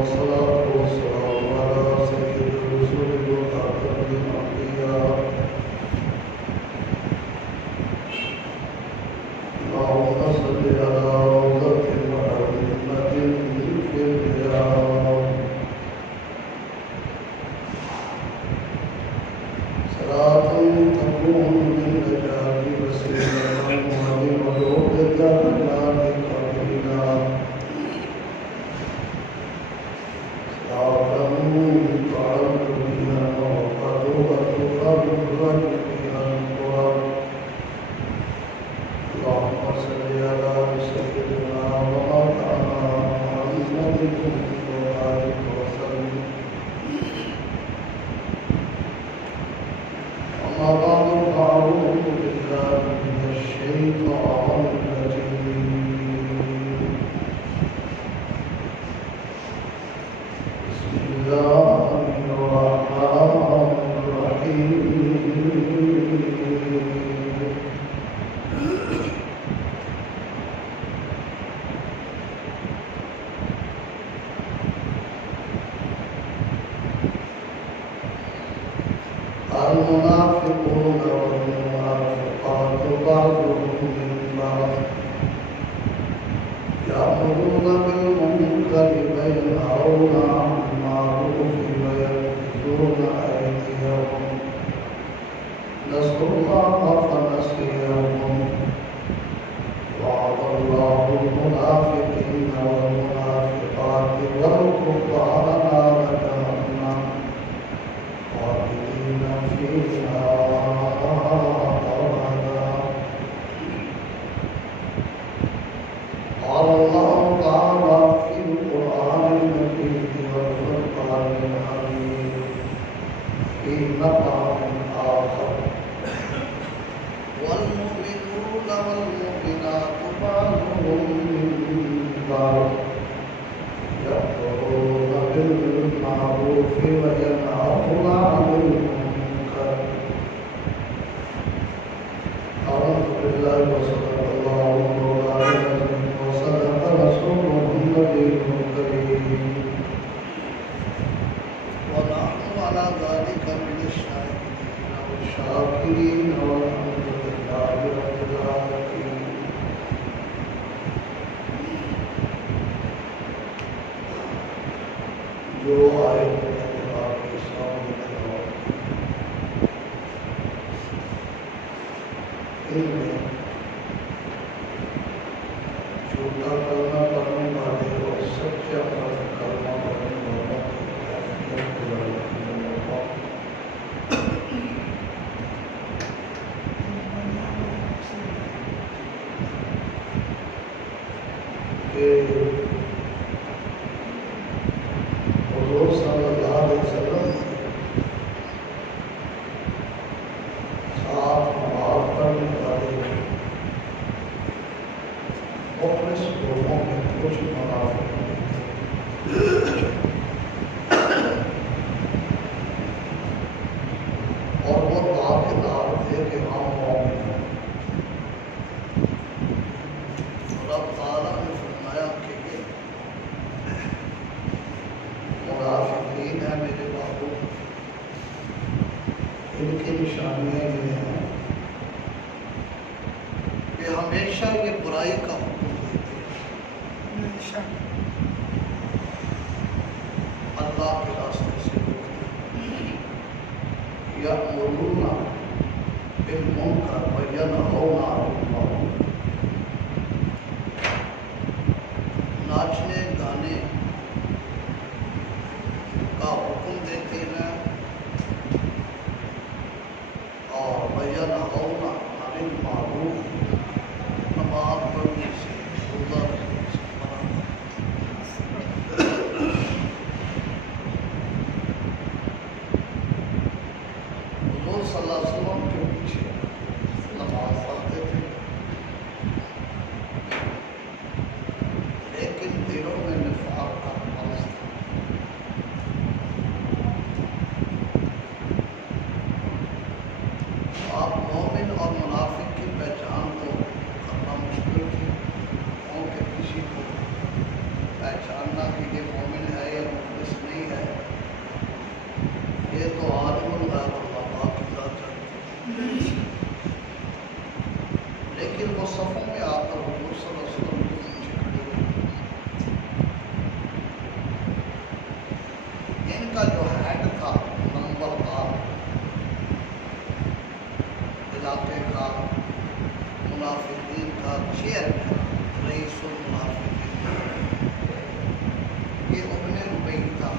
والصلاة والسلام على سيد الرسل وخاتم الأنبياء اللهم صل على روضة وأئمة الكبرياء صلاة تكون من نجاة وسيلة ولعروض الدرجات قبيلا صلاة تعد بها العقد وتفرج بها الكرب اللهم صل على سيدنا ومولانا محمد وآله وسلم أما بعد فأعوذ بالله من الشيطان الرجيم بسم الله الرحمن الرحيم المنافقون والمنافقات بعضهم من بعض يأمرون بالمنكر وينهون عن المعروف ويكفون أيديهم نسوا الله فنسيهم وعد الله المنافقين والمنافقات والكفار نار جهنم خالدين فيها أبدا قال الله تعالى في القرآن المجيد والفرقان الحميد في مقام آخر والمؤمنون والمؤمنات بعضهم من بعض يأمرون بالمعروف وينهون عن المنكر أعوذ بالله وصدق الله مولانا العظيم وصدق رسوله النبي الكريم ونحن على ذلك من الشاهدين والشاكرين والحمد لله رب العالمين جو آئے آپ کے سامنے ان میں جھوٹا کلمہ پڑھنے والے اور سچا کلمہ پڑھنے والوں کی کیفیت کے بارے میں کہ حضور صلی اللہ علیہ وسلم صاف معاف کرنے والے مخلص لوگوں میں کچھ منافق نہیں تھے اور وہ دعویدار تھے کہ ہم مومن ہیں رب تعالیٰ نے فرمایا کہ یہ منافقین ہیں میرے بابو ان کی نشانیاں یہ ہیں کہ ہمیشہ یہ برائی کا حکم دیتے ہیں اللہ کے راستے سے یأمرون بالمنکر وینہون عن المعروف ناچنے گانے کا حکم دیتے ہیں اور وینہون عن المعروف نماز پڑھنے سے روزہ رکھنے سے منع حضور صلی اللہ علیہ وسلم کے پیچھے نماز لیکن وہ صفوں میں آ کر حضور صلی اللہ علیہ وسلم کو پیچھے کھڑے ہوئے. ان کا جو ہیڈ تھا، نمبردار علاقے کا، منافقین کا چیئرمین، رئیس المنافقین، یہ ابن ربیع تھا.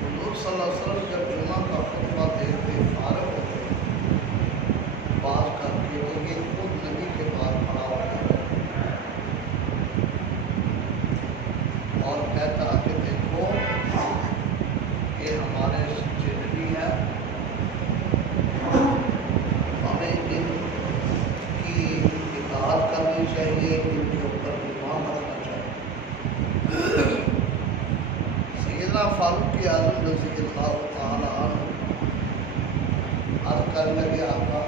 حضور صلی اللہ علیہ وسلم جب جمعہ کا خطبہ دیتے فارغ ہوتے بات کر کے تو یہ خود نبی کے بعد کھڑا ہوتا اور کہتا کہ دیکھو یہ ہمارے سچے نبی ہیں، ہمیں ان کی اطاعت کرنی چاہیے، ان کے اوپر ایمان رکھنا چاہیے. سیدنا فاروق اعظم رضی اللہ تعالی عنہ عرض کرنے لگے آقا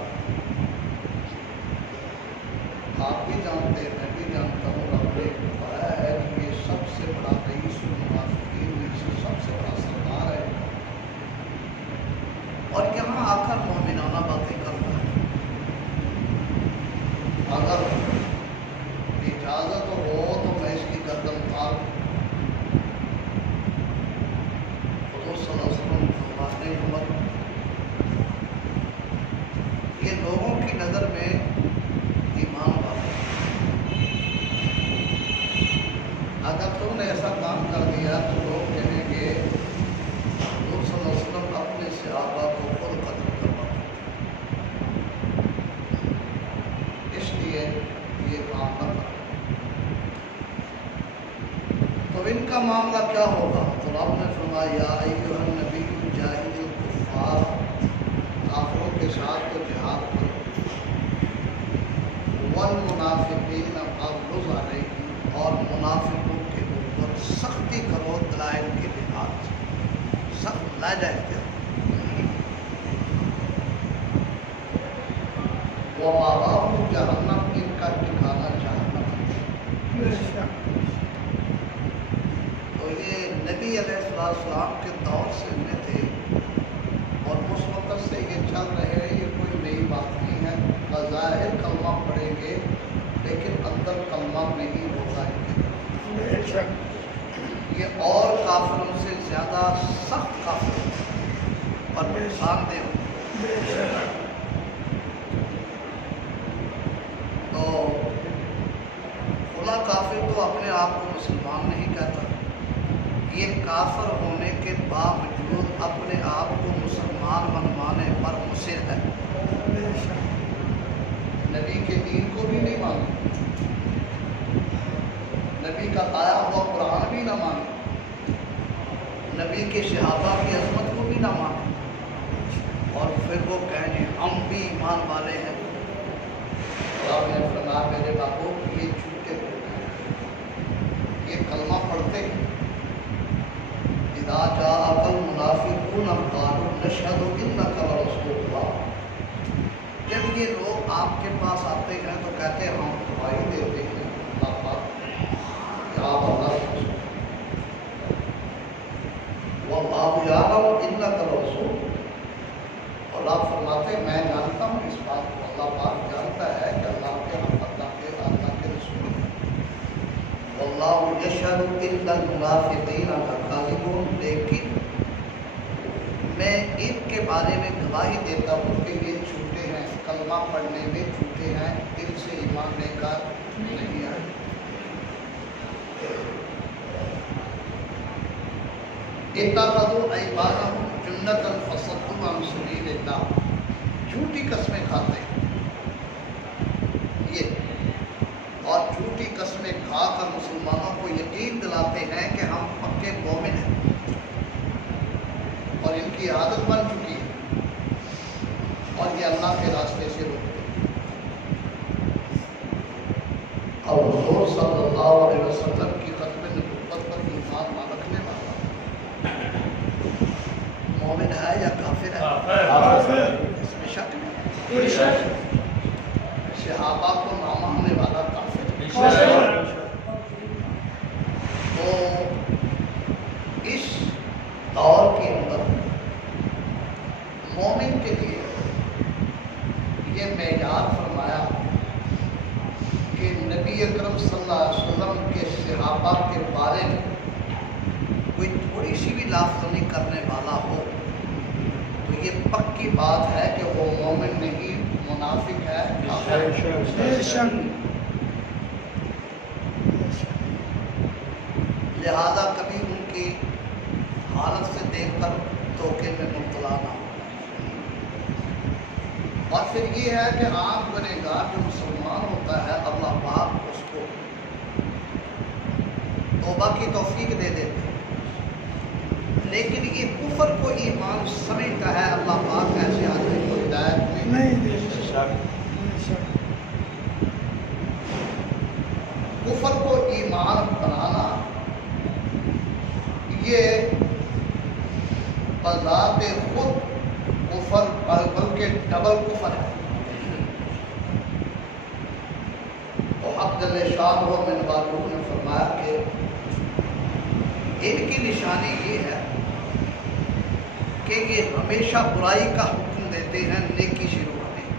آپ بھی جانتے ہیں، میں بھی جانتا ہوں، رب نے بتایا ہے کہ یہ سب سے بڑا رئیس المنافقین میں سے سب سے بڑا سردار ہے اور یہاں آ کر مومنانہ باتیں کرتا ہے. اگر اجازت ہو تو میں اس کی گردن اتار دوں. حضور صلی اللہ علیہ وسلم فرماتے ہیں مت، یہ لوگوں کی نظر میں ایمان والا ہے. اگر تم نے ایسا کام کر دیا تو لوگ کہیں گے حضور صلی اللہ علیہ وسلم اپنے صحابہ کو خود قتل کروا، اس لیے یہ کام نہ کرو. تو ان کا معاملہ کیا ہوگا؟ تو رب نے فرمایا یا ایھا النبی جاہد الکفار، کافروں کے ساتھ تو جہاد کرو، والمنافقین اغلظ علیہم، اور منافقوں کے اوپر سختی کرو دلائل کے لحاظ سے، سخت لہجہ اختیار. ومأواہم جہنم، ان کا ٹھکانہ جہنم ہے. تو یہ نبی علیہ السلام کے دور سے میں تھے اور اس وقت سے یہ چل رہے ہیں، یہ کوئی نئی بات نہیں ہے. بظاہر کلمہ پڑھیں گے لیکن اندر کلمہ نہیں ہوگا ان کے طرف. یہ اور کافروں سے زیادہ سخت کافر اور نقصان دہ ہوتے. تو کھلا کافر تو اپنے آپ کو مسلمان نہیں کہتا، یہ کافر ہونے کے باوجود اپنے آپ کو مسلمان منوانے پر مصر ہے. نبی کے دین کو بھی نہیں مانے، نبی کا آیا ہوا قرآن بھی نہ مانے، نبی کے صحابہ کی عظمت کو بھی نہ مانے، اور پھر وہ کہیں گے ہم بھی ایمان والے ہیں. آپ نے فرمایا میرے بابو یہ جھوٹے لوگ ہیں، یہ کلمہ پڑھتے ہیں. اذا جاءک المنافقون قالوا نشهد انک لرسول اللہ، جب یہ لوگ آپ کے پاس آتے ہیں تو کہتے ہیں ہم گواہی دیتے ہیں اللہ پاک کہ آپ اللہ کے رسول ہیں. واللہ یعلم انک لرسول، اور آپ فرماتے ہیں میں جانتا ہوں اس بات کو، اللہ پاک جانتا ہے کہ اللہ کے رسول ہیں. واللہ یشہد ان المنافقین لکاذبون، لیکن میں ان کے بارے میں گواہی دیتا ہوں کہ یہ جھوٹے ہیں، کلمہ پڑھنے میں جھوٹے ہیں، دل سے ایمان لے کر نہیں آئے. اتخذوا ایمانہم جنۃ فصدوا عن سبیل اللہ، جھوٹی قسمیں کھاتے ہیں یہ، اور جھوٹی قسمیں کھا کر مسلمانوں کو یقین دلاتے ہیں کہ ہم پکے مومن ہیں، اور ان کی عادت بن چکی ہے، اور یہ اللہ کے راستے سے روکتے ہیں. اور حضور صلی اللہ علیہ وسلم کی ختم نبوت پر ایمان نہ رکھنے والا مومن ہے یا کافر ہے؟ اس میں شک نہیں. صحابہ کو نہ ماننے والا کافر ہے. تو اس دور کے اندر مومن کے لیے یہ معیار فرمایا کہ نبی اکرم صلی اللہ علیہ وسلم کے صحابہ کے بارے میں کوئی تھوڑی سی بھی لافزنی کرنے والا ہو تو یہ پکی بات ہے کہ وہ مومن نہیں، منافق ہے۔ لہذا کبھی ان کی حالت سے دیکھ کر دھوکے میں مبتلا نہ ہو۔ اور پھر یہ ہے کہ عام گنہگار جو مسلمان ہوتا ہے اللہ پاک اس کو توبہ کی توفیق دے دیتے ہیں، لیکن یہ کفر کو ایمان سمجھتا ہے، اللہ پاک ایسے آدمی کو ہدایت نہیں دے سکتا۔ کفر کو ایمان بنانا یہ بذات خود کفر بلکہ ڈبل کفر ہے۔ تو حق جل شانہ من والوں نے فرمایا کہ ان کی نشانی یہ ہے کہ یہ ہمیشہ برائی کا حکم دیتے ہیں، نیکی سے روکتے ہیں۔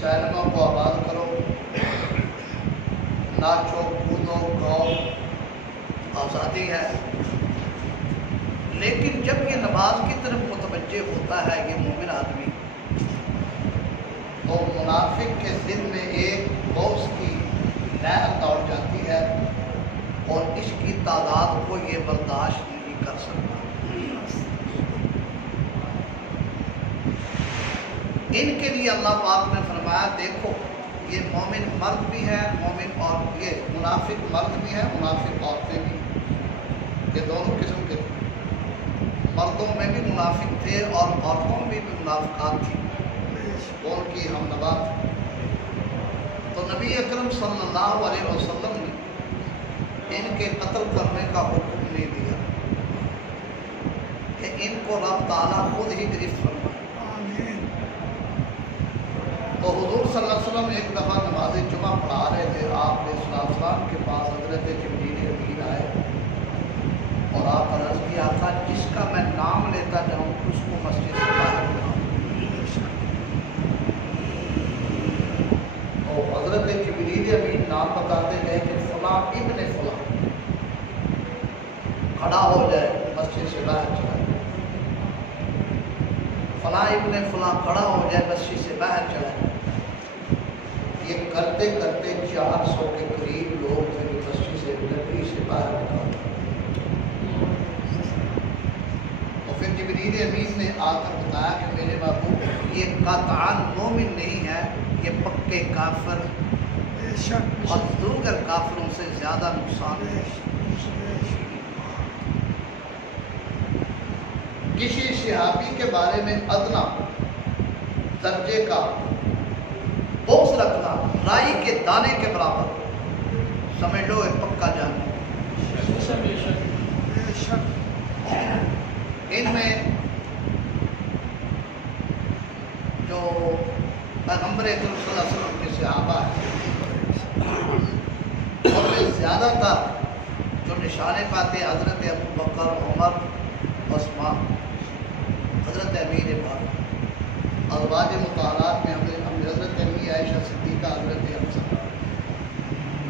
سینما کو آباد کرو، ناچو کودو گاؤ، آزادی ہے، لیکن جب یہ نماز کی طرف متوجہ ہوتا ہے یہ مومن آدمی تو منافق کے دل میں ایک بغض کی لہر دوڑ جاتی ہے اور اس کی تعداد کو یہ برداشت نہیں کر سکتا۔ ان کے لیے اللہ پاک نے فرمایا دیکھو یہ مومن مرد بھی ہے، مومن اور یہ منافق مرد بھی ہے، منافق عورتیں بھی، یہ دونوں قسم کے تھے۔ مردوں میں بھی منافق تھے اور عورتوں میں بھی منافقات تھی، ان کی ہم نوا تھی۔ تو نبی اکرم صلی اللہ علیہ وسلم نے ان کے قتل کرنے کا حکم نہیں دیا کہ ان کو رب تعالیٰ خود ہی گرفت فرمائے۔ تو حضور صلی اللہ علیہ وسلم ایک دفعہ نماز جمعہ پڑھا رہے تھے، آپ علیہ السلام کے پاس حضرت جبریل امین آئے اور آپ نے عرض کیا تھا جس کا میں نام لیتا جاؤں اس کو مسجد سے باہر کراؤں۔ تو حضرت جبریل امین نام بتاتے گئے کہ فلاں ابن فلاں کھڑا ہو جائے مسجد سے باہر چلا جائے، فلاں ابن فلاں کھڑا ہو جائے مسجد سے باہر چلا جائے۔ یہ کرتے کرتے 400 کے قریب لوگ تھے جو مسجد سے نبی سے باہر نکال۔ اور پھر جبریل امین نے آ کر بتایا کہ میرے محبوب یہ قطعاً مومن نہیں ہے، یہ پکے کافر اور دیگر کافروں سے زیادہ نقصان ہے۔ کسی صحابی کے بارے میں ادنا درجے کا بغض رکھنا رائی کے دانے کے برابر، سمجھ لو ایک پکا جان۔ ان میں جو پیغمبر اکرم صلی اللہ علیہ وسلم کے صحابہ ہیں ان میں زیادہ تر جو نشانے پاتے حضرت ابو بکر، عمر، عثمان، حضرت امیر پاک، ازواج مطہرات میں حضرت امی عائشہ صدیقہ، حضرت حفصہ،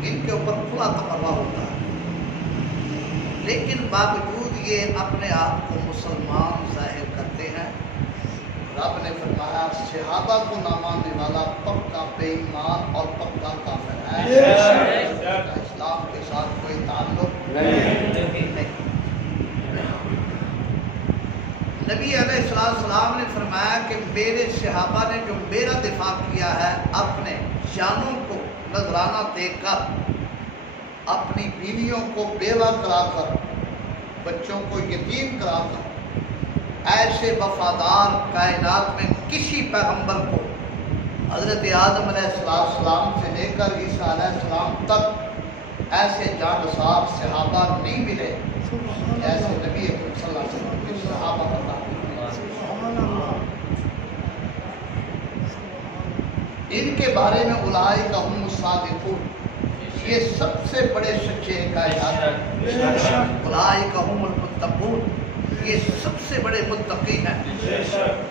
ان کے اوپر کھلا تقرر ہوتا ہے، لیکن باوجود یہ اپنے آپ کو مسلمان ظاہر کرتے ہیں۔ رب نے فرمایا صحابہ کو نہ ماننے والا پکا بے ایمان اور پکا کافر ہے، اسلام کے ساتھ کوئی تعلق نہیں۔ نبی علیہ السلام نے فرمایا کہ میرے صحابہ نے جو میرا دفاع کیا ہے اپنے جانوں کو نذرانہ دے کر، اپنی بیویوں کو بیوہ کرا کر، بچوں کو یتیم کرا کر، ایسے وفادار کائنات میں کسی پیغمبر کو حضرت آدم علیہ السلام سے لے کر عیسیٰ علیہ السلام تک ایسے جانبدار صحابہ نہیں ملے ایسے نبی اکرم صلی اللہ علیہ وسلم کے صحابہ کا۔ ان کے بارے میں اولئک هم الصادقون، یہ سب سے بڑے سچے کائنات ہیں۔ اولئک هم المتقون، یہ سب سے بڑے متقی ہیں۔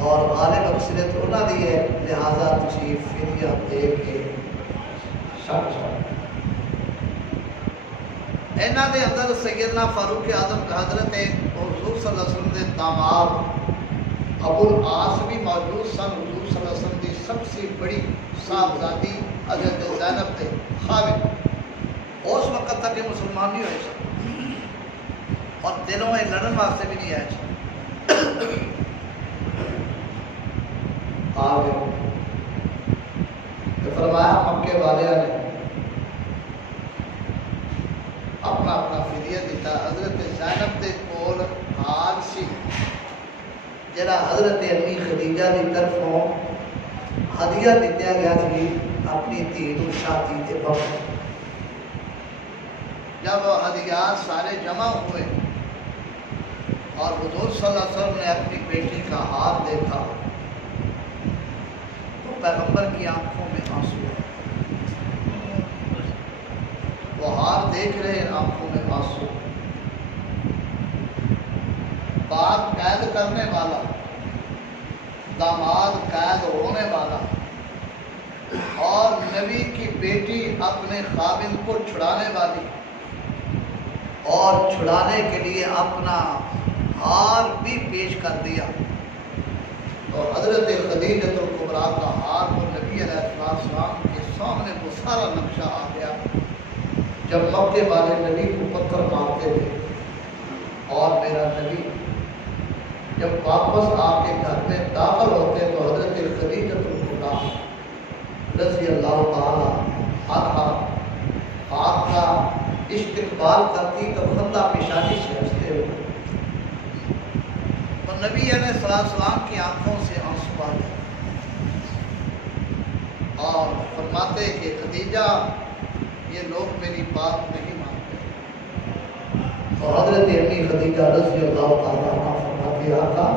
اور غالب اکثریت انہوں دی ہے، لہذا تسی فدیہ دے کے چھڈ جاؤ۔ انہاں دے اندر سیدنا فاروق اعظم حضرت حضور صلی اللہ علیہ وسلم دے داماد ابو العاص بھی موجود سن۔ حضور صلی اللہ علیہ وسلم دی سب سے بڑی صاحبزادی حضرت زینب دے خاوند اس وقت تک یہ مسلمان نہیں ہوئے سن اور دلوں میں لڑن واسطے بھی نہیں آئے سن۔ آگے فرمایا مکے والے نے اپنا اپنا فدیہ دیتا۔ حضرت زینب دے کول ہار سی جڑا حضرت امی خدیجہ دی طرفوں ہدیہ دیا گیا سی اپنی دھی کو شادی کے وقت۔ جب ہدیات سارے جمع ہوئے اور حضور صلی اللہ علیہ وسلم نے اپنی بیٹی کا ہار دیکھا تو پیغمبر کی آنکھوں میں آنسو آئے۔ وہ ہار دیکھ رہے ہیں، آنکھوں میں آنسو۔ باپ قید کرنے والا، داماد قید ہونے والا اور نبی کی بیٹی اپنے خاوند کو چھڑانے والی اور چھڑانے کے لیے اپنا ہار بھی پیش کر دیا۔ تو حضرت خدیجہ الکبریٰ کا ہار وہ نبی علیہ السلام کے سامنے وہ سارا نقشہ آ گیا۔ جب مکے والے نبی کو پتھر مارتے تھے اور میرا نبی جب واپس آ کے گھر میں داخل ہوتے تو حضرت خدیجہ الکبریٰ رضی اللہ تعالی عنہا آپ کا استقبال کرتی تو خندہ پیشانی سے ہنستے ہوئے، تو نبی علیہ السلام کی آنکھوں سے آنسو آ گئے اور فرماتے کہ خدیجہ یہ لوگ میری بات نہیں مانتے۔ اور حضرت امی خدیجہ رضی اللہ تعالیٰ عنہا فرماتی آقا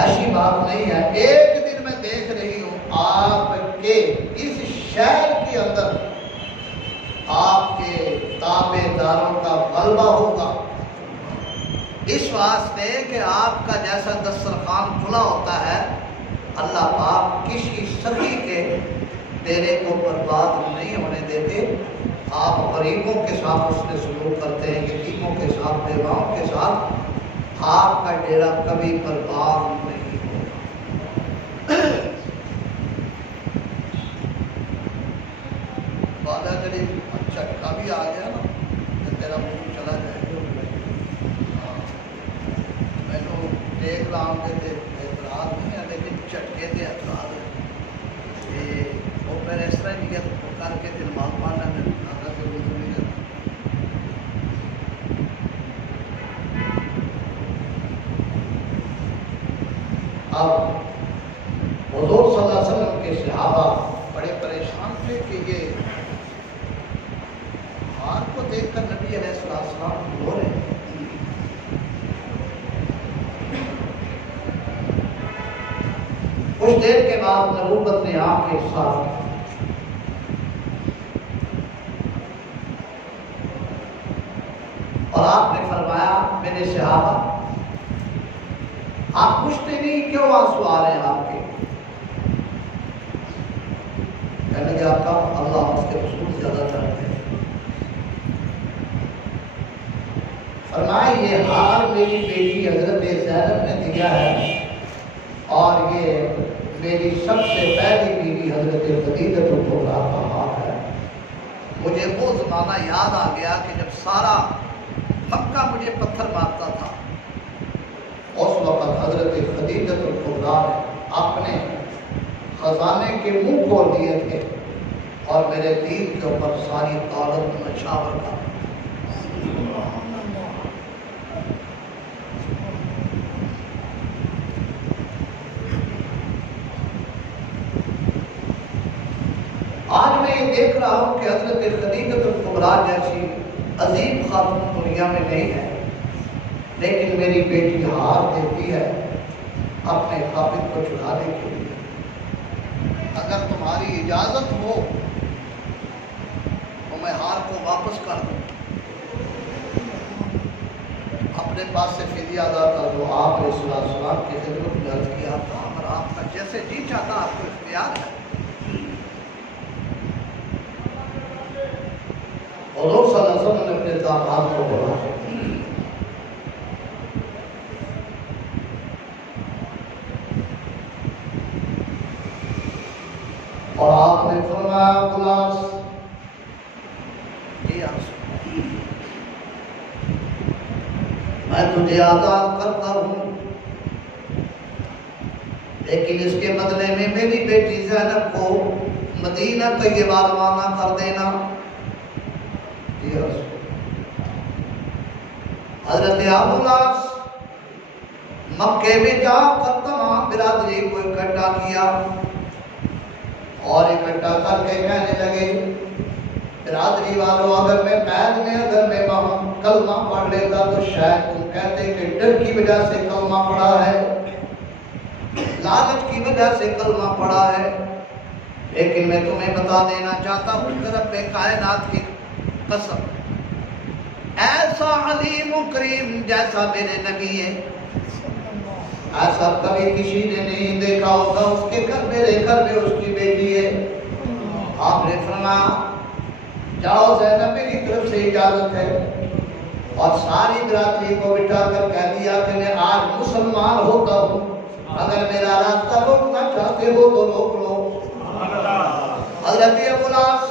ایسی بات نہیں ہے، ایک دن میں دیکھ رہی ہوں آپ کے اس شہر کے اندر آپ کے تابع داروں کا غلبہ ہوگا، اس واسطے کہ آپ کا جیسا دسترخوان کھلا ہوتا ہے اللہ پاک کسی سخی کے ڈیرے کو برباد نہیں ہونے دیتے۔ آپ غریبوں کے ساتھ اس نے سلوک کرتے ہیں، یتیموں کے ساتھ، بیواؤں کے ساتھ، آپ کا ڈیرا کبھی برباد نہیں ہوگا۔ وعدہ کری جھٹکا بھی آ گیا نا کہ تیرا منہ چلا جائے گا۔ میں تو ایک رام کے تھے اعتراض نہیں ہے لیکن جھٹکے تھے اعتراض ہے وہ میں نے اس طرح نیت کر کے دل مال ماننا میں کہا کہ وہ نہیں کرتا۔ اب حضور صلی اللہ علیہ وسلم کے صحابہ بڑے پریشان تھے کہ یہ ہار کو دیکھ کر نبی علیہ السلام رو رہے ہیں۔ کچھ دیر کے بعد نبوت نے آپ کے ساتھ اور آپ نے فرمایا میرے صحابہ آپ پوچھتے نہیں کیوں آنسو آ رہے ہیں آپ کے؟ کہنے لگے آقا اللہ اس کے رسول زیادہ چاہتے ہیں۔ فرمایا یہ ہار میری بیٹی حضرت زینب نے دیا ہے اور یہ میری سب سے پہلی بیوی حضرت خدیجہ الکبریٰ کا ہار ہے۔ مجھے وہ زمانہ یاد آ گیا کہ جب سارا مکہ مجھے پتھر مارتا تھا، اس وقت حضرت خدیجہ الکبریٰ نے اپنے خزانے کے منہ کھول دیے تھے اور میرے دین کے اوپر ساری دولت نچھاور کا۔ آج میں یہ دیکھ رہا ہوں کہ حضرت خدیجہ الکبریٰ جیسی عظیم خاتون دنیا میں نہیں ہے، لیکن میری بیٹی ہار دیتی ہے اپنے خاوند کو چھڑانے کے لیے۔ اگر تمہاری اجازت ہو تو میں ہار کو واپس کر دوں۔ اب اپنے پاس سے فدیہ ادا کر دو. آپ علیہ السلام کی خدمت میں عرض کیا تھا اگر آپ کا جیسے جی چاہتا آپ کو اختیار ہے. حضور صلی اللہ علیہ وسلم نے اپنے داماد کو بولا اور آپ نے فرمایا غلاس میں تجھے آزاد کرتا ہوں لیکن اس کے بدلے میں میری بیٹی زینب کو مدینہ طیبہ روانہ کر دینا. حضرت ابو العاص مکے میں جا کر تمام برادری کو اکٹھا کیا اور اکٹھا کر کے کہنے لگے برادری والوں اگر میں قید میں اگر میں کلمہ پڑھ لیتا تو شاید تم کہتے کہ ڈر کی وجہ سے کلمہ پڑھا ہے, لالچ کی وجہ سے کلمہ پڑھا ہے, لیکن میں تمہیں بتا دینا چاہتا ہوں رب کائنات کی قسم ایسا علیم و کریم جیسا میرے نبی ہے ایسا کبھی کسی نے نہیں دیکھا ہوگا. اس کے گھر میرے گھر میں اس کی بیٹی ہے. آپ نے فرمایا جاؤ زینب میری طرف سے اجازت ہے, اور ساری برادری کو بٹھا کر کہہ دیا کہ میں آج مسلمان ہوتا ہوں, اگر میرا راستہ روکنا چاہتے ہو تو روک لو. حضرت ابو العاص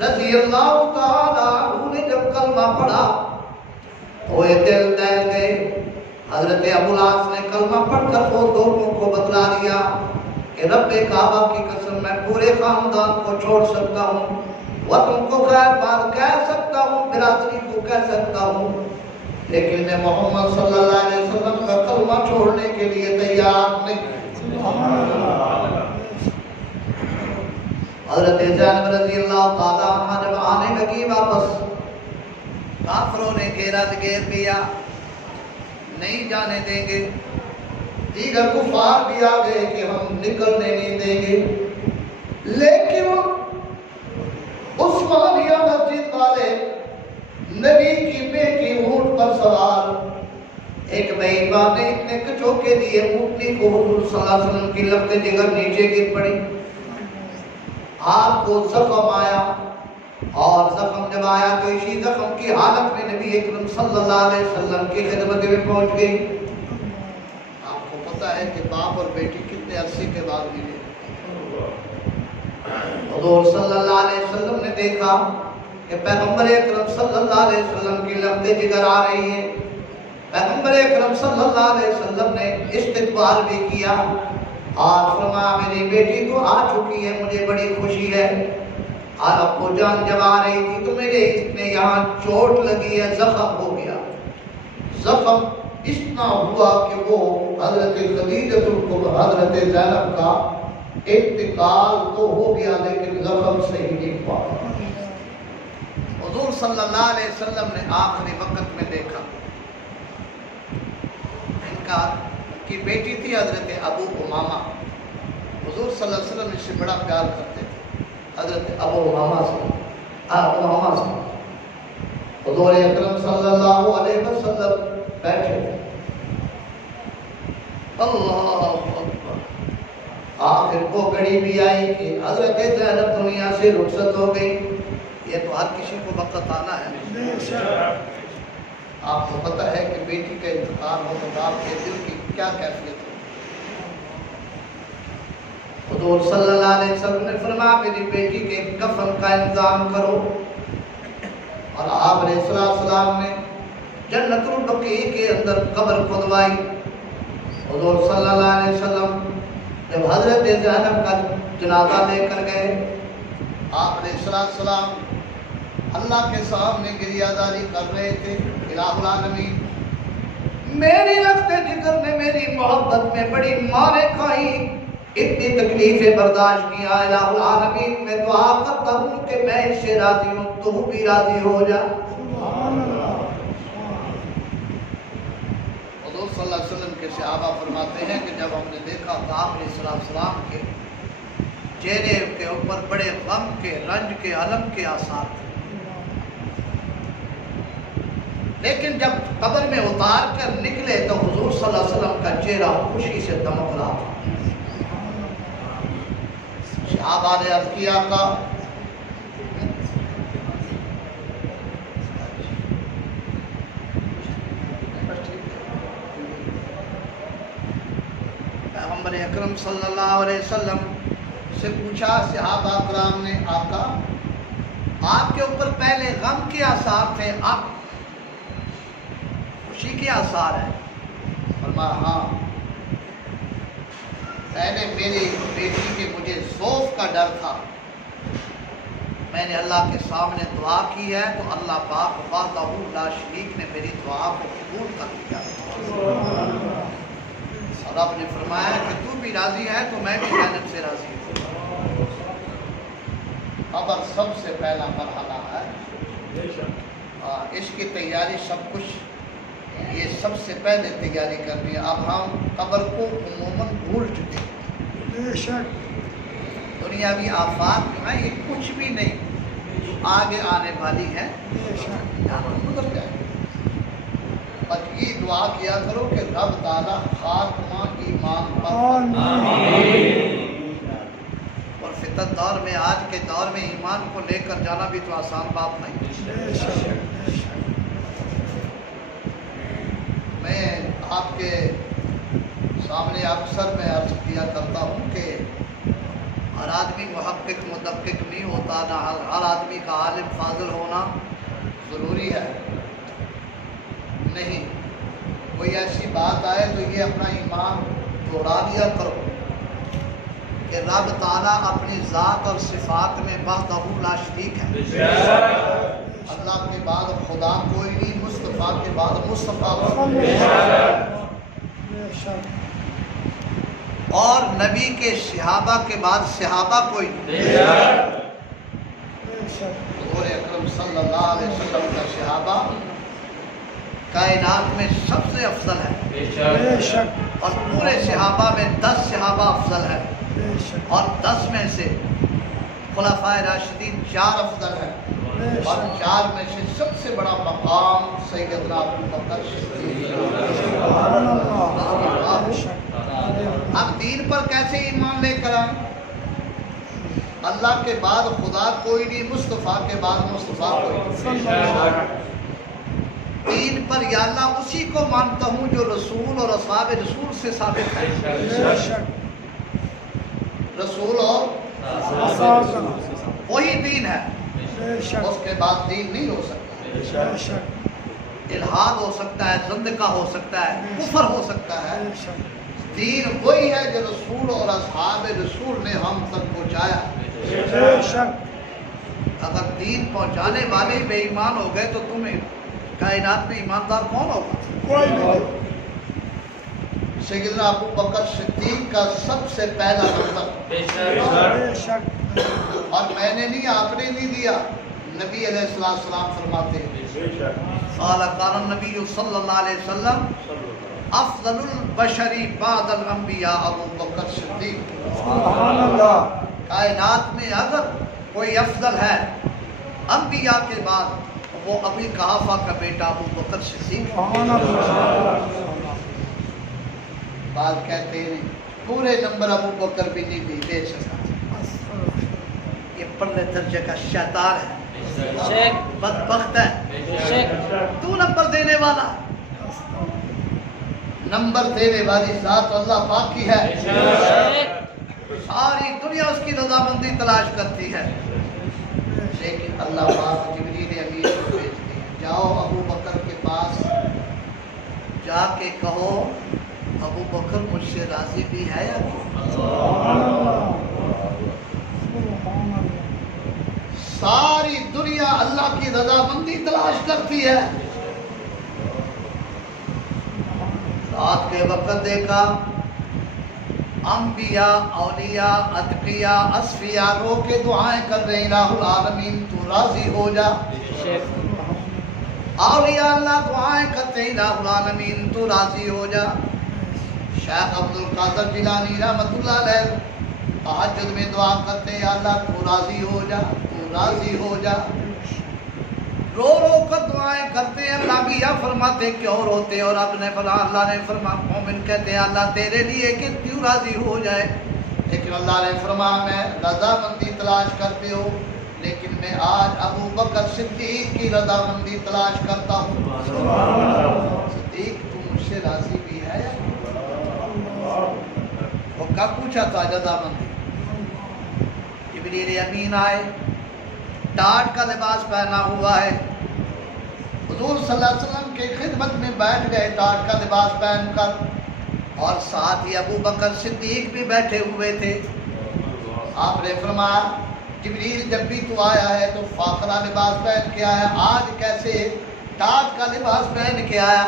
رضی اللہ تعالیٰ عنہ نے جب کلمہ پڑھا وہ دل دہل گئے. حضرت ابو العاص نے کلمہ پڑھ کر وہ دونوں کو بتلا دیا کہ رب کعبہ کی قسم میں پورے خاندان کو چھوڑ سکتا ہوں, وطن کو خیر بات کہہ سکتا ہوں, برادری کو کہہ سکتا ہوں, لیکن میں محمد صلی اللہ علیہ وسلم کا کلمہ چھوڑنے کے لیے تیار نہیں. حضرت زینب رضی اللہ تعالیٰ عنہ جب آنے لگی واپس, کافروں نے گھیر دیا, نہیں جانے دیں گے. دیگر کفار بھی آ گئے کہ ہم نکلنے نہیں دیں گے, لیکن عثمانیہ مسجد والے نبی کی بیٹی اونٹ پر سوار ایک بیوہ نے اتنے کچوکے دیے اونٹنی کو, حضور صلی اللہ علیہ وسلم کی لفظ جگر نیچے گر پڑی. آپ کو زخم آیا, اور زخم جب آیا تو اسی زخم کی حالت میں نبی اکرم صلی اللہ علیہ وسلم کی خدمت میں پہنچ گئی. آپ کو پتا ہے کہ باپ اور بیٹی کتنے عرصے کے بعد ملے. حضور صلی اللہ علیہ وسلم نے دیکھا کہ پیغمبر اکرم صلی اللہ علیہ وسلم کی لمبے جگر آ رہی ہیں. پیغمبر اکرم صلی اللہ علیہ وسلم نے استقبال بھی کیا اور فرمایا میری بیٹی تو آ چکی ہے, مجھے بڑی خوشی ہے. اور ابو جان جب آ رہی تھی تو میرے اس میں یہاں چوٹ لگی ہے, زخم ہو گیا. زخم اتنا ہوا کہ وہ حضرت خدیجہ حضرت زینب کا انتقال تو ہو گیا لیکن زخم صحیح نہیں ہوا. حضور صلی اللہ علیہ وسلم نے آخری وقت میں دیکھا ان کی بیٹی تھی حضرت ابو امامہ. حضور صلی اللہ علیہ وسلم اس سے بڑا پیار کرتے تھے حضرت ابو امامہ سے. حضور اکرم صلی اللہ علیہ وسلم بیٹھے تھے. اللہ اکبر. آخر کو گھڑی بھی آئی کہ حضرت زینب دنیا سے رخصت ہو گئی. یہ تو ہر کسی کو وقت آنا ہے. آپ کو پتہ ہے کہ بیٹی کا انتقال ہو تو باپ کے دل کی کیا کیفیت ہو. حضور صلی اللہ علیہ وسلم نے فرمایا میری بیٹی کے کفن کا انتظام کرو. اور آپ علیہ السلام نے جنت البقیع کے اندر قبر کھدوائی. حضور صلی اللہ علیہ وسلم جب حضرت زینب کا جنازہ لے کر گئے, آپ علیہ السلام اللہ کے سامنے گریہ داری کر رہے تھے. الہ العالمین میری لفظ جگر نے میری محبت میں بڑی مارے کھائی, اتنی تکلیفیں برداشت کیا. الہ العالمین میں دعا کرتا ہوں کہ میں اس سے راضی ہوں, تو بھی راضی ہو جا. حضور صلی اللہ علیہ وسلم کے صحابہ فرماتے ہیں کہ جب ہم نے دیکھا تو آپ علیہ السلام کے چہرے کے اوپر بڑے غم کے, رنج کے, علم کے آثار تھے. لیکن جب قبر میں اتار کر نکلے تو حضور صلی اللہ علیہ وسلم کا چہرہ خوشی سے دمک رہا تھا۔ صحابہ نے عرض کیا آقا پیغمبر اکرم صلی اللہ علیہ وسلم سے پوچھا صحابہ کرام نے، آقا آپ کے اوپر پہلے غم کے آثار تھے، اب خوشی کے آثار ہیں؟ فرمایا ہاں، پہلے میری بیٹی کے مجھے ذوف کا ڈر تھا، میں نے اللہ کے سامنے دعا کی ہے تو اللہ پاک وحدہ لا شریک نے میری دعا کو قبول کر لیا، اور رب نے فرمایا کہ تو بھی راضی ہے تو میں بھی جانب سے راضی ہوں۔ قبر سب سے پہلا مرحلہ ہے، اس کی تیاری سب کچھ یہ سب سے پہلے تیاری کرنی ہے۔ اب ہم قبر کو عموماً بھول چکے ہیں، دنیاوی آفات جو ہیں یہ کچھ بھی نہیں، آگے آنے والی ہے، گزر جائے۔ بس یہ دعا کیا کرو کہ رب تعالیٰ خاتمہ ایمان پر، اور فتن دور میں، آج کے دور میں ایمان کو لے کر جانا بھی تو آسان بات نہیں۔ میں آپ کے سامنے اکثر میں عرض کیا کرتا ہوں کہ ہر آدمی محقق مدقق نہیں ہوتا، نہ ہر آدمی کا عالم فاضل ہونا ضروری ہے، نہیں، کوئی ایسی بات آئے تو یہ اپنا ایمان دوہرا دیا کرو کہ رب تعالیٰ اپنی ذات اور صفات میں وحدہ لا شریک ہے، اللہ کے بعد خدا کوئی نہیں، مصطفیٰ کے بعد مصطفیٰ اور نبی کے صحابہ کے بعد صحابہ کوئی نہیں۔ حضور اکرم صلی اللہ علیہ وسلم کا صحابہ کائنات میں سب سے افضل ہے، اور پورے صحابہ میں 10 صحابہ افضل ہے، اور 10 میں سے خلفائے راشدین 4 افضل ہے، اور 4 میں سے سب سے بڑا مقام سیدنا ابو بکر صدیق۔ اب دین پر کیسے ایمان لے کر آئیں؟ اللہ کے بعد خدا کوئی نہیں، مصطفیٰ کے بعد مصطفیٰ کوئی نہیں۔ دین پر یا اللہ اسی کو مانتا ہوں جو رسول اور اصحاب رسول سے ثابت ہے، رسول اور وہی دین ہے، اس کے بعد دین نہیں ہو سکتا، الحاد ہو سکتا ہے، زندقہ ہو سکتا ہے، کفر ہو سکتا ہے، دین وہی ہے جو رسول اور اصحاب رسول نے ہم تک پہنچایا۔ اگر دین پہنچانے والے بے ایمان ہو گئے تو تمہیں کائنات میں ایماندار کون ہوگا؟ کوئی نہیں۔ سیدنا ابو بکر صدیق کا سب سے پہلا نمبر، اور میں نے نہیں، آپ نے نہیں دیا، نبی علیہ السلام فرماتے ہیں، قال النبی صلی اللہ علیہ وسلم افضل البشری بعد الانبیاء ابو بکر صدیق۔ سبحان اللہ۔ کائنات میں اگر کوئی افضل ہے انبیاء کے بعد وہ ابی قحافہ کا بیٹا ابو بکر صدیق۔ بات کہتے ہیں پورے نمبر ابو بکر بھی نہیں دے سکتا، یہ پرلے درجے کا شیطان ہے، بدبخت ہے، تو نمبر دینے والا، نمبر دینے والی ذات اللہ پاک کی ہے، ساری دنیا اس کی رضامندی تلاش کرتی ہے، لیکن اللہ پاک جبریل امین کو بھیجتے ہیں، جاؤ ابو بکر کے پاس جا کے کہو ابو بکر مجھ سے راضی بھی ہے یا ساری دنیا اللہ کی رضامندی تلاش کرتی ہے۔ رات کے وقت دیکھا انبیاء، اولیاء، اتقیاء، اصفیاء رو کے دعائیں کر رہے ہیں، الہ العالمین تو راضی ہو جا۔ اولیاء اللہ دعائیں کرتے ہیں، الہ العالمین تو راضی ہو جا۔ شیخ عبد القادر جیلانی رحمۃ اللہ علیہ تہجد میں دعا کرتے ہیں، یا اللہ تو راضی ہو جا، تو راضی ہو جا۔ رو رو کر دعائیں کرتے ہیں، اللہ بھی یا فرماتے کیوں روتے؟ اور اب نے فرمایا، اللہ نے فرمایا، مومن کہتے ہیں اللہ تیرے لیے کہ کیوں راضی ہو جائے، لیکن اللہ نے فرمایا میں رضامندی تلاش کرتے ہو، لیکن میں آج ابو بکر صدیق کی رضامندی تلاش کرتا ہوں۔ صدیق تم مجھ سے راضی بھی ہے یا؟ وہ کب پوچھا تھا رضامندی؟ جبریل امین آئے، ٹاٹ کا لباس پہنا ہوا ہے، حضور صلی اللہ علیہ وسلم کے خدمت میں بیٹھ گئے ٹاٹ کا لباس پہن کر، اور ساتھ ہی ابو بکر صدیق بھی بیٹھے ہوئے تھے۔ آپ نے فرمایا جبریل جب بھی تو آیا ہے تو فاخرہ لباس پہن کے آیا، آج کیسے ٹاٹ کا لباس پہن کے آیا؟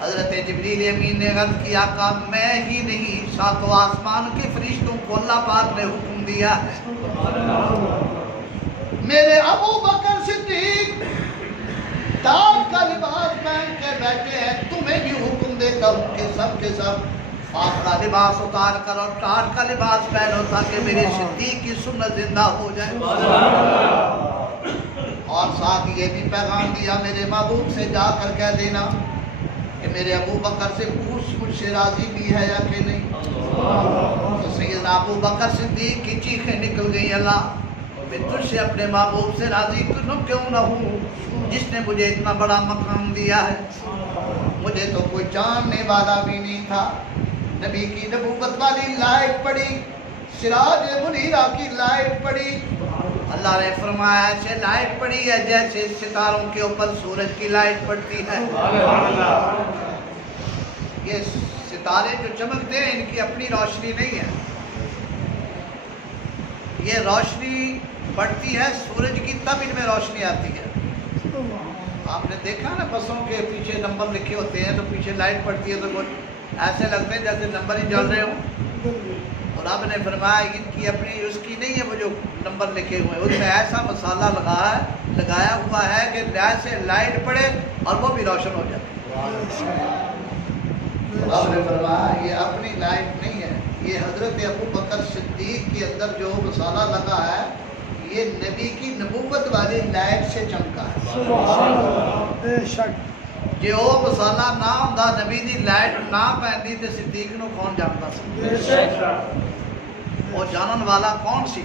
حضرت جبریل امین نے عرض کیا آقا میں ہی نہیں ساتوں آسمان کے فرشتوں کو اللہ پاک نے حکم دیا ہے، میرے ابو بکر صدیق ٹاٹ کا لباس پہن کے بیٹھے ہیں، تمہیں بھی حکم دیتا ہوں کہ سب کے سب فاخرہ لباس اتار کر اور ٹاٹ کا لباس پہنو تاکہ میرے صدیق کی سنت زندہ ہو جائے۔ اور ساتھ یہ بھی پیغام دیا میرے محبوب سے جا کر کہہ دینا کہ میرے ابو بکر سے پوچھ مجھ سے راضی بھی ہے یا کہ نہیں؟ تو سیدنا ابو بکر صدیق کی چیخیں نکل گئی، اللہ میں تجھ سے اپنے محبوب سے راضی کیوں نہ ہوں جس نے مجھے اتنا بڑا مقام دیا ہے؟ مجھے تو کوئی جاننے والا بھی نہیں تھا، نبی کی نبوت والی لائٹ پڑی، سراج منیرہ کی لائٹ پڑی، اللہ نے فرمایا ایسے لائٹ پڑی ہے جیسے ستاروں کے اوپر سورج کی لائٹ پڑتی ہے۔ یہ ستارے جو چمکتے ہیں ان کی اپنی روشنی نہیں ہے، یہ روشنی پڑتی ہے سورج کی تب ان میں روشنی آتی ہے۔ آپ نے دیکھا نا بسوں کے پیچھے نمبر لکھے ہوتے ہیں تو پیچھے لائٹ پڑتی ہے تو کچھ ایسے لگتے ہیں جیسے نمبر ہی جل رہے ہوں، اور رب نے فرمایا ان کی اپنی اس کی نہیں ہے وہ جو نمبر لکھے ہوئے ہیں، اس میں ایسا مسالہ لگایا ہوا ہے کہ جیسے لائٹ پڑے اور وہ بھی روشن ہو جاتی ہے۔ رب نے فرمایا یہ اپنی لائٹ نہیں ہے، یہ حضرت ابو بکر صدیق کے اندر جو مسالہ لگا ہے یہ نبی کی نبوت والی لائٹ سے چمکا ہے۔ بے شک جو مسالہ نہ ہوندا نبی دی لائٹ نہ پہندی تے صدیق نو کون جانتا سی؟ بے شک وہ جانن والا کون سی؟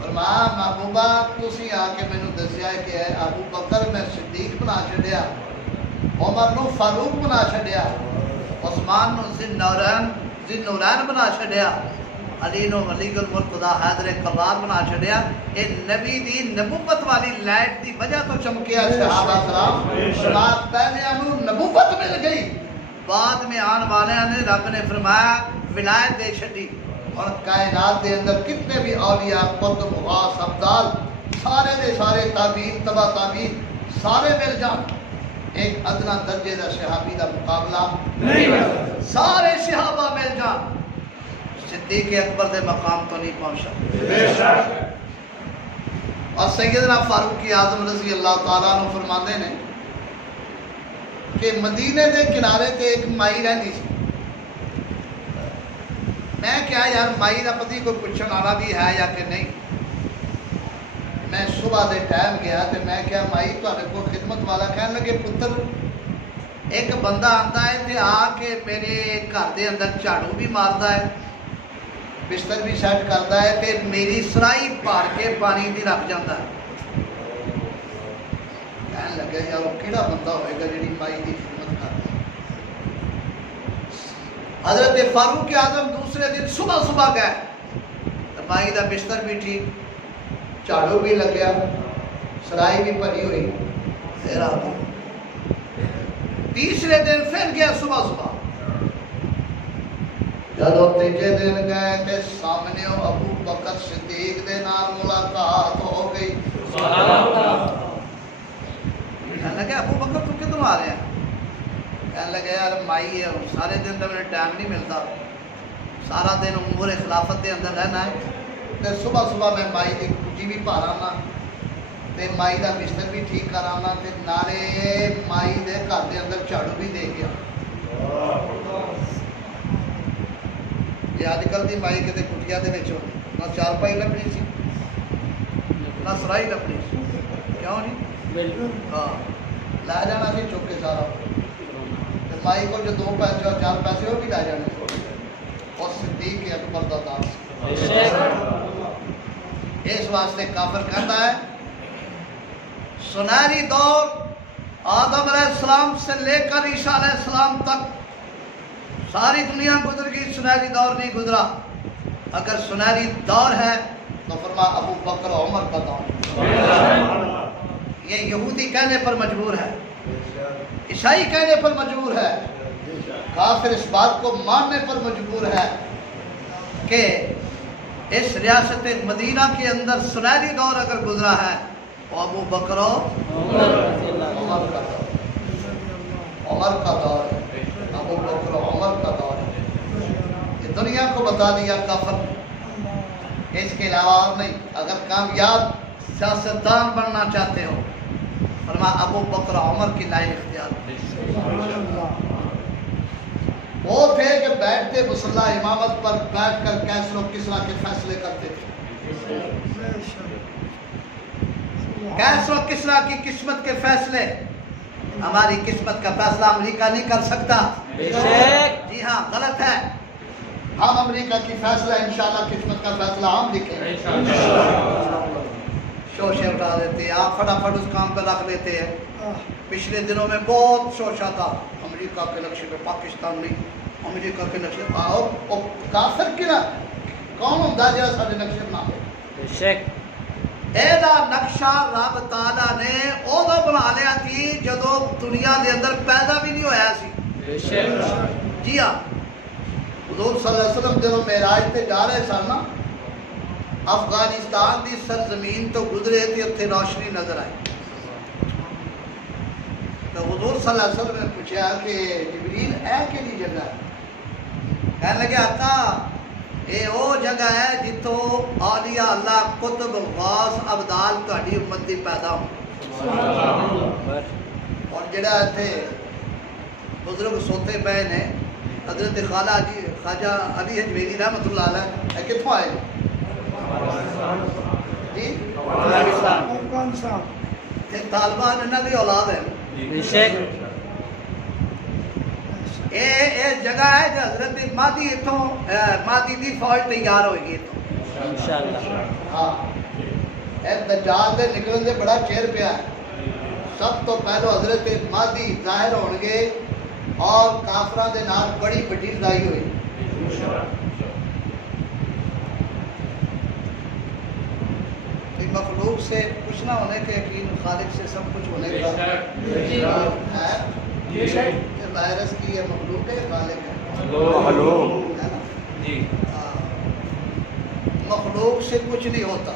فرمایا محبوبہ تسی آ کے مینوں دسیا کہ اے ابو بکر میں صدیق بنا چھڈیا، عمر نو فاروق بنا چھڈیا، عثمان نو ذی النورین بنا چھڈیا، علی نو ولی المرتضی حیدر کرار بنا چھڈیا۔ اے نبی دی نبوت والی لائٹ دی وجہ تو چمکیا صحابہ کرام، بعد پہلے نو نبوت مل گئی، بعد میں آن والے نے رب نے فرمایا ولایت دے چھڈی، اور کائنات دے اندر کتنے بھی اولیاء قطب غوث ابدال سارے دے سارے تابعین تبع تابعین سارے مل جان ایک ادنا درجے دا صحابی دا مقابلہ نہیں بن، سارے صحابہ مل جان صدیق اکبر دے مقام تو نہیں پہنچا۔ بے شک اور سیدنا فاروق اعظم رضی اللہ تعالیٰ عنہ فرماتے ہیں کہ مدینے دے کنارے تے ایک مائی رہندی سی، میں کیا یار مائی دا پتی کوئی پوچھن والا بھی ہے یا کہ نہیں، میں صبح دے ٹائم گیا تے میں کیا مائی تہاڈے کول خدمت والا کہن لگے پتر ایک بندہ آندا ہے تے آ کے میرے گھر دے اندر جھاڑو بھی ماردا ہے، بستر بھی سیٹ کرتا ہے تے میری سرائی بھر کے پانی دی رکھ جاتا ہے۔ کہنے لگے یار وہ کیڑا بندہ ہوئے گا جڑی مائی دی خدمت کرتا ہے۔ حضرت فاروق اعظم دوسرے دن صبح صبح گئے تو مائی دا بستر بھی ٹھیک، جھاڑو بھی لگیا، سرائی بھی بھری ہوئی، پھر آ گئی۔ تیسرے دن پھر گیا صبح صبح، جدو تیجے دن گئے تے سامنے ابو بکر صدیق دے نال ملاقات ہو گئی۔ کہنے لگے ابو بکر تو کدھر آ رہے ہیں؟ کہنے لگے یار مائی ہے سارے دن تو میرے ٹائم نہیں ملتا، سارا دن امور خلافت دے اندر رہنا ہے تے صبح صبح میں مائی دی کجی بھی پار آنا تے مائی دا بستر بھی ٹھیک کر آنا تے نالے مائی دے گھر دے اندر جھاڑو بھی دے گیا۔ یہ اج کل دی مائی کتے کٹیا دے وچ نہ چارپائی لبنی سی نہ سرائی لبنی سی، کیوں نہیں؟ ہاں لے جانا سی چک کے سارا مائی کو جو 2 پیسے اور 4 پیسے وہ بھی لے جانے اور صدیق اکبر دا دار اس واسطے کافر کہتا ہے سنہری دور آدم علیہ السلام سے لے کر عیسیٰ علیہ السلام تک ساری دنیا گزر گئی، سنہری دور نہیں گزرا۔ اگر سنہری دور ہے تو فرما ابو بکر و عمر کا دور۔ یہ یہودی کہنے پر مجبور ہے، عیسائی کہنے پر مجبور ہے، کافر اس بات کو ماننے پر مجبور ہے کہ اس ریاست مدینہ کے اندر سنہری دور اگر گزرا ہے وہ ابو بکر و عمر کا دور، عمر کا دور ہے، ابو بکر و عمر کا دور ہے۔ یہ دنیا کو بتا دیا کافر، اس کے علاوہ اور نہیں۔ اگر کامیاب سیاستدان بننا چاہتے ہو فرما ابو بکر و عمر کی لائن اختیار۔ وہ تھے کہ بیٹھتے مصلی امامت پر بیٹھ کر کیسر و کسریٰ کے فیصلے کرتے تھے۔ کیسر و کسریٰ کی قسمت کے فیصلے ہماری قسمت کا فیصلہ امریکہ نہیں کر سکتا۔ جی ہاں غلط ہے، ہم امریکہ کی فیصلہ انشاءاللہ قسمت کا فیصلہ ہم لکھیں۔ شوشے اٹھا دیتے ہیں، آپ فٹافٹ اس کام پہ رکھ لیتے ہیں۔ پچھلے دنوں میں بہت شوشہ تھا امریکہ کے نقشے پہ، پاکستان نہیں امریکہ کے نقشے پہ اور کافر کی نا کون ہوتا جا سارے نقشے بنا دے۔ ایدہ نقشہ رب تعالیٰ نے اوہ بنا لیا تھی جدو دنیا دے اندر پیدا بھی نہیں ہویا سی۔ جی ہاں حضور صلی اللہ علیہ وسلم جدو معراج تے جا رہے سن نا، افغانستان دی سرزمین تو گزرے تھے، اتنے روشنی نظر آئی۔ تو حضور صلی اللہ علیہ وسلم نے پوچھا کہ جبریل اے کیڑی جگہ ہے؟ کہنے لگے آقا اے او جگہ ہے جتوں اولیاء اللہ کتب غوث ابدال تہاڈی امت دی پیدا ہو۔ اور جڑا اتنے بزرگ سوتے پے نے حضرت خواجہ علی حجویری رحمۃ اللہ علیہ، اے کتھوں آئے جی؟ افغانستان۔ طالبان انہاں دی اولاد ہے۔ اے جگہ ہے جو حضرت مہدی اتوں مہدی دی فوج تیار ہوئے گی اتوں انشاءاللہ۔ ہاں اے دجال دے نکلن دے بڑا چیر پیا ہے۔ سب تو پہلو حضرت مہدی ظاہر ہون گے اور کافران دے نال بڑی بڑی لڑائی ہوئی۔ مخلوق سے کچھ نہ ہونے کے یقین، خالق سے سب کچھ ہونے کا ہے۔ وائرس کی یہ مخلوق ہے، خالق ہے۔ مخلوق سے کچھ نہیں ہوتا،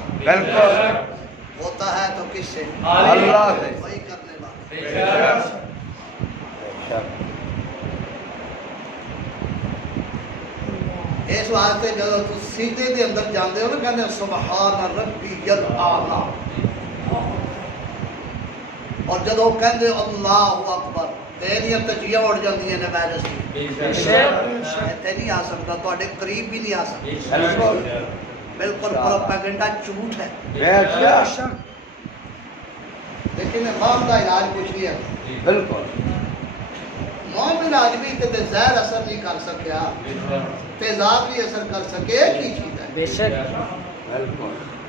ہوتا ہے تو کس سے؟ اللہ سے، وہی کرنے والا۔ اس واسطے جب تم سیدھے دے اندر جاندے ہو نا کہنے سبحان ربی الاعلی، اور جب وہ کہندے اللہ اکبر تیریاں تجیاں اڑ جاندی ہیں وائرس کی۔ تے نہیں آ سکتا، تواڈے قریب بھی نہیں آ سکتا۔ بالکل پروپیگنڈا جھوٹ ہے۔ لیکن موت کا علاج کچھ نہیں ہے۔ بالکل موت علاج بھی تے زہر اثر نہیں کر سکیا، تیزاب بھی اثر کر سکے، ایک ہی چیز ہے۔ بے شک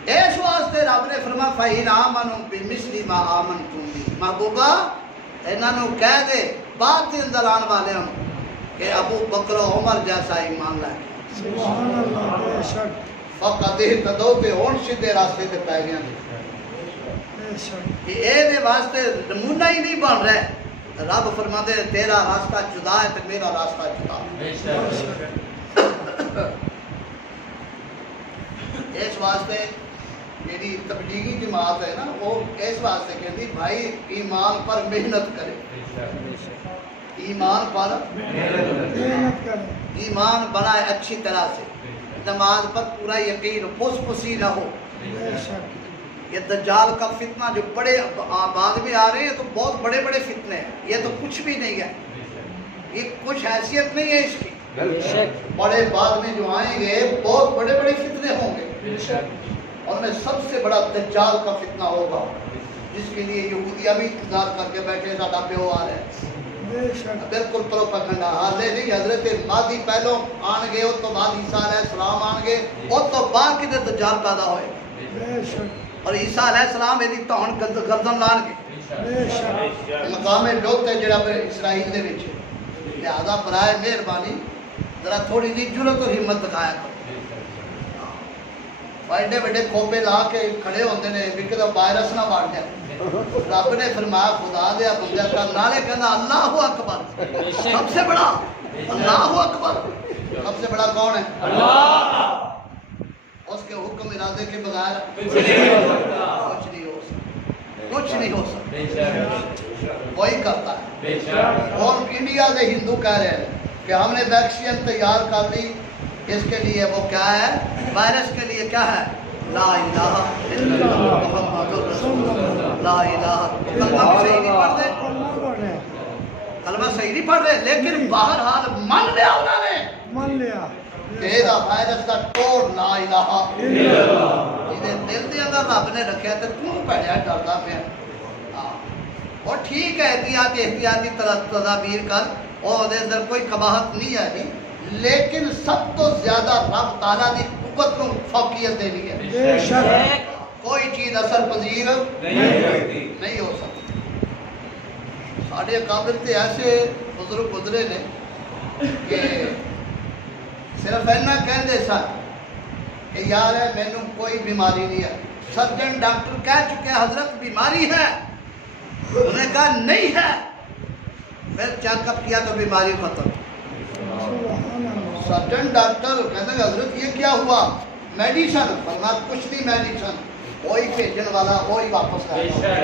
اس واسطے رب نے فرمایا فَإِنْ آمَنُوا بِمِثْلِ مَا آمَنْتُمْ بِهِ، محبوبہ انہاں نوں کہہ دے بعد دے اندر آن والے ہم کہ ابو بکر و عمر جیسا ایمان لائے۔ سبحان اللہ، بے شک فقط اہتدوا تے ہون سیدھے راستے تے پے گئے۔ بے شک اے دے واسطے نمونہ ہی نہیں بن رہے۔ رب فرماتے ہیں تیرا راستہ جدا ہے تو میرا راستہ جدا ہے۔ اس واسطے میری تبلیغی جماعت ہے نا، وہ اس واسطے کہتی بھائی ایمان پر محنت کرے، ایمان پر محنت کرے، ایمان بنائے اچھی طرح سے، نماز پر پورا یقین، پس پسی نہ ہو۔ یہ دجال کا فتنہ جو بڑے بعد میں آ رہے ہیں تو بہت بڑے بڑے فتنے ہیں، یہ تو کچھ بھی نہیں ہے، یہ کچھ حیثیت نہیں ہے اس کی۔ بڑے بعد میں جو آئیں گے بہت بڑے بڑے فتنے ہوں گے، اور میں سب سے بڑا دجال کا فتنہ ہوگا جس کے لیے یہودی ابھی انتظار کر کے بیٹھے ساڈا پیو آ رہا ہے، بالکل پروپیگنڈا حالے نہیں۔ حضرت مہدی پہلو آن گے، اس تو بعد عیسیٰ علیہ السلام آن گے، اس تو بعد کدھر دجال پیدا ہوئے، اور عیسیٰ علیہ السلام میری تون گردن لان گے مقام لوت ہے جڑا اسرائیل دے وچ۔ لہذا برائے مہربانی ذرا تھوڑی جی جرت اور ہمت دکھایا کرو۔ ایڈے بڑے کھوپے لا کے کھڑے ہوتے ہیں بھی کہ وائرس نہ بڑھ جائے۔ رب نے فرمایا خدا دیا بندہ کا نالے کہنا اللہ اکبر، سب سے بڑا اللہ اکبر، سب سے بڑا کون ہے؟ اللہ۔ اس کے حکم ارادے کے بغیر کچھ نہیں ہو سکتا، کچھ نہیں ہو سکتا، وہی کرتا ہے۔ اور انڈیا سے ہندو کہہ رہے ہیں کہ ہم نے ویکسین تیار کر لی، اس کے لیے وہ کیا ہے؟ وائرس کے لیے کیا ہے؟ لا الہ الا اللہ محمد رسول اللہ، لا الہ۔ کلمہ صحیح نہیں پڑھ رہے، کلمہ صحیح نہیں پڑھ رہے، لیکن بہرحال مان لیا انہوں نے کہ یہ وائرس کا توڑ لا الہ الا اللہ۔ جنہیں دل دے اندر رب نے رکھا تو کیوں پڑھیا ڈردا پیا؟ اور ٹھیک ہے احتیاطی تدابیر کر، اور دے اندر کوئی قباحت نہیں ہے، لیکن سب تو زیادہ رب تعالیٰ دی قوت کو فوقیت دینی ہے۔ کوئی چیز اثر پذیر نہیں ہو سکتی۔ ساڑھے اکابر تے ایسے بزرگ گزرے نے کہ صرف اینا کہندے سن کہ یار ہے مینوں کوئی بیماری نہیں ہے۔ سرجن ڈاکٹر کہہ چکے حضرت بیماری ہے، انہوں نے کہا نہیں ہے، پھر چیک اپ کیا تو بیماری ختم۔ سرجن ڈاکٹر کہتے ہیں حضرت یہ کیا ہوا؟ میڈیسن، فرمایا کچھ نہیں میڈیسن، وہی بھیجن والا وہی واپس کرتا ہے۔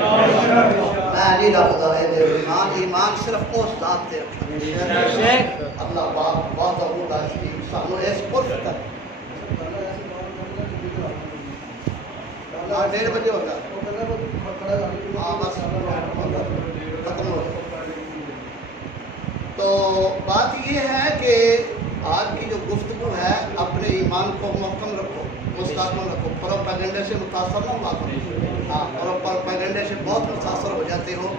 میں نہیں رکھتا ہے ایمان، ایمان صرف اس ذات تے رکھنا۔ اللہ پاک بہت ابولا شریف سانو اس پرس کر 1:30 بجے ہوتا ہے، ہاں بس ختم ہو۔ تو بات یہ ہے کہ آج کی جو گفتگو ہے اپنے ایمان کو محکم رکھو، مستحکم رکھو، پروپیگنڈے سے متاثر نہ ہوا کرو۔ ہاں پروپیگنڈے سے بہت متاثر ہو جاتے ہو۔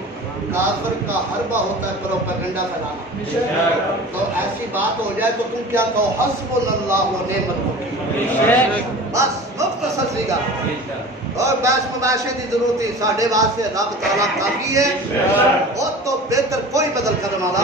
کافر کا حربہ ہوتا ہے پروپیگنڈا پھیلانا۔ تو ایسی بات ہو جائے تو تم کیا کہو؟ حسبنا اللہ و نعم الوکیل، بس مختصر سی گل، اور بحث مباحثے کی ضرورت ہے۔ ساڈے واسطے رب تعالیٰ کافی ہے، اور تو بہتر کوئی بدل کرنے والا